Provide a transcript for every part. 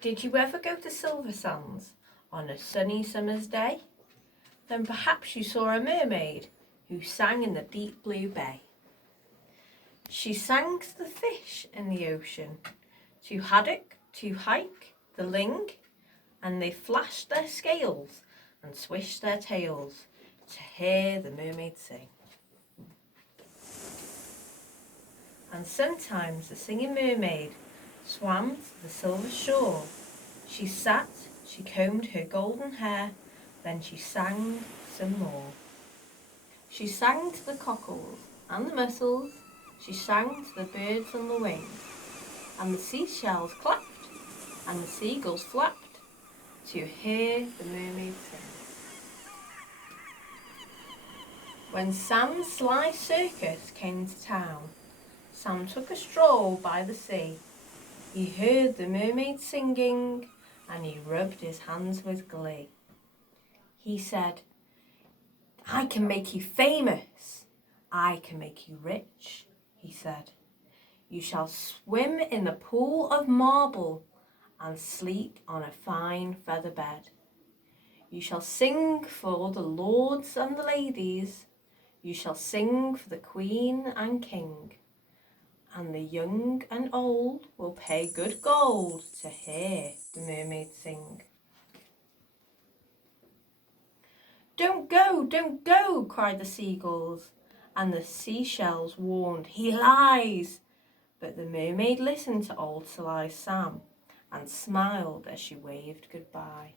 Did you ever go to Silver Sands on a sunny summer's day? Then perhaps you saw a mermaid who sang in the deep blue bay. She sang to the fish in the ocean, to haddock, to hike, the ling, and they flashed their scales and swished their tails to hear the mermaid sing. And sometimes the singing mermaid swam to the silver shore. She sat, she combed her golden hair, then she sang some more. She sang to the cockles and the mussels, she sang to the birds on the wing, and the seashells clapped and the seagulls flapped to hear the mermaid sing. When Sam's sly circus came to town, Sam took a stroll by the sea. He heard the mermaid singing and he rubbed his hands with glee. He said, "I can make you famous. I can make you rich," he said. "You shall swim in the pool of marble and sleep on a fine feather bed. You shall sing for the lords and the ladies. You shall sing for the queen and king. And the young and old will pay good gold to hear the mermaid sing." "Don't go," cried the seagulls, and the seashells warned, "He lies." But the mermaid listened to old sly Sam and smiled as she waved goodbye.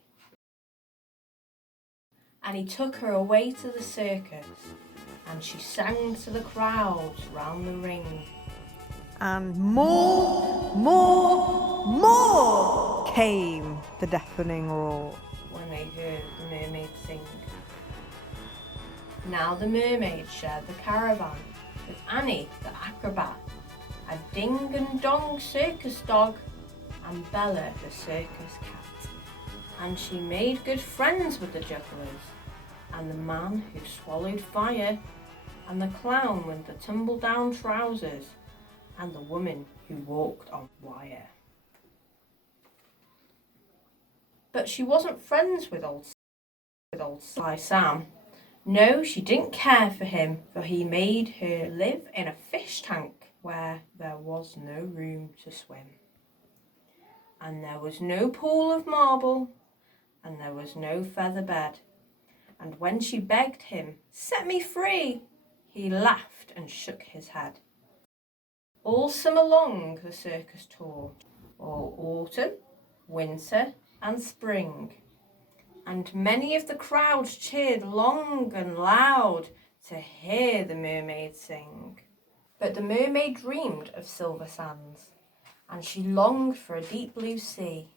And he took her away to the circus, and she sang to the crowds round the ring. And more came the deafening roar when they heard the mermaid sing. Now the mermaid shared the caravan with Annie the acrobat, a ding and dong circus dog, and Bella the circus cat. And she made good friends with the jugglers, and the man who swallowed fire, and the clown with the tumble-down trousers, and the woman who walked on wire. But she wasn't friends with old Sly Sam. No, she didn't care for him, for he made her live in a fish tank where there was no room to swim. And there was no pool of marble, and there was no feather bed. And when she begged him, "Set me free," he laughed and shook his head. All summer long the circus toured, all autumn, winter and spring, and many of the crowds cheered long and loud to hear the mermaid sing. But the mermaid dreamed of silver sands, and she longed for a deep blue sea,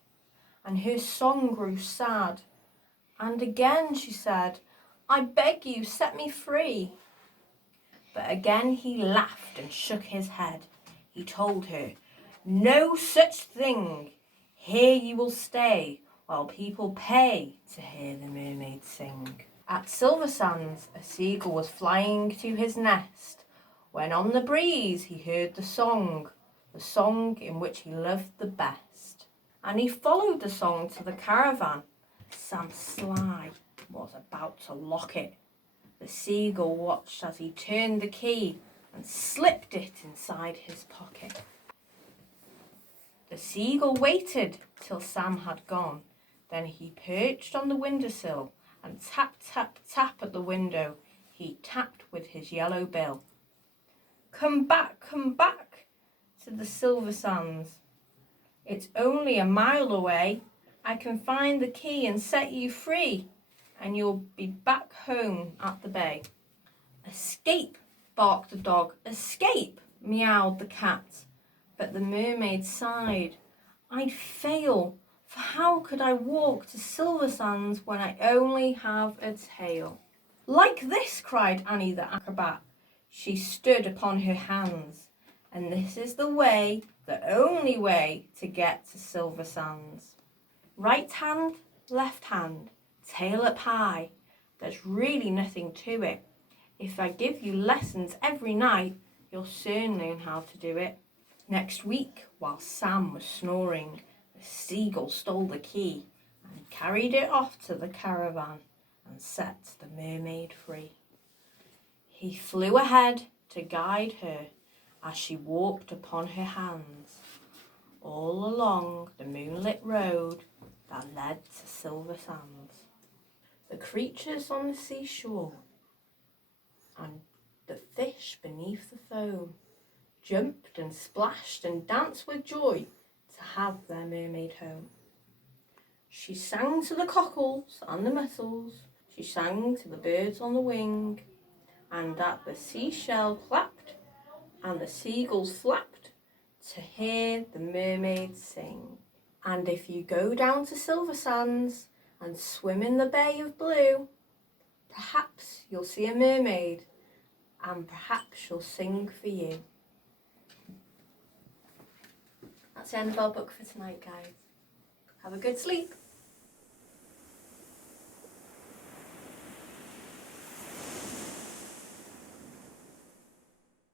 and her song grew sad. And again she said, "I beg you, set me free." But again he laughed and shook his head. He told her, "No such thing. Here you will stay while people pay to hear the mermaid sing." At Silver Sands, a seagull was flying to his nest, when on the breeze he heard the song in which he loved the best. And he followed the song to the caravan. Sam Sly was about to lock it. The seagull watched as he turned the key and slipped it inside his pocket. The seagull waited till Sam had gone. Then he perched on the windowsill and tap, tap, tap at the window. He tapped with his yellow bill. Come back to the Silver Sands. It's only a mile away. I can find the key and set you free, and you'll be back home at the bay." "Escape," barked the dog. "Escape," meowed the cat. But the mermaid sighed. "I'd fail, for how could I walk to Silver Sands when I only have a tail?" "Like this," cried Annie the acrobat. She stood upon her hands. "And this is the way, the only way, to get to Silver Sands. Right hand, left hand, tail up high. There's really nothing to it. If I give you lessons every night, you'll soon learn how to do it." Next week, while Sam was snoring, The seagull stole the key and carried it off to the caravan and set the mermaid free. He flew ahead to guide her as she walked upon her hands, all along the moonlit road that led to Silver Sands. The creatures on the seashore and the fish beneath the foam jumped and splashed and danced with joy to have their mermaid home. She sang to the cockles and the mussels, she sang to the birds on the wing, and that the seashell clapped and the seagulls flapped to hear the mermaid sing. And if you go down to Silver Sands and swim in the Bay of Blue, perhaps you'll see a mermaid and perhaps she'll sing for you. That's the end of our book for tonight, guys. Have a good sleep.